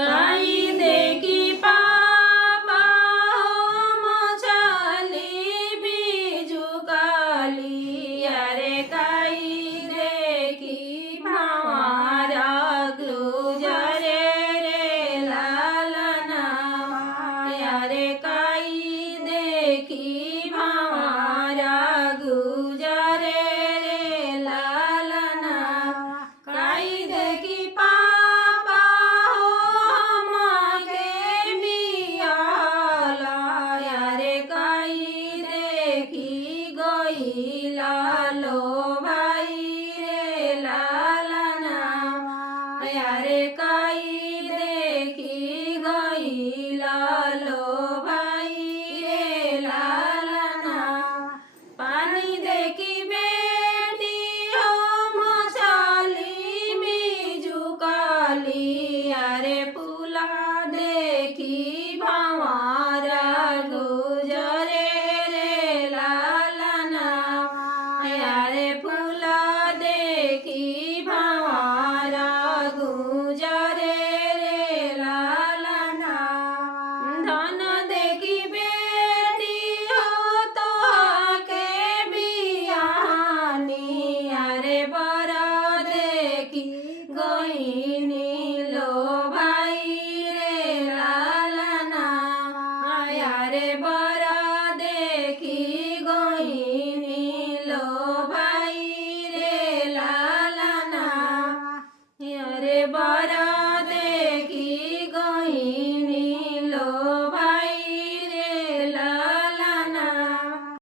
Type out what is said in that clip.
काई देखी पापा मछली बीजू काली अरे काई देखी हमारा गुजरे रे लालना अरे काई देखी हमारा गुजरे रे लालना काई देखी पापा हमके बियाला अरे काई देखी गईला लो भाई रे लालना अरे काई देखी गईला लो भाई रे लालना पानी देखी बेटी हो मछली बीजू काली अरे फूला देखी भंवरा गुजरे रे लालना अरे फूला देखी भंवरा गुजरे रे लालना धन देखी बेटी हो तो के बियानी अरे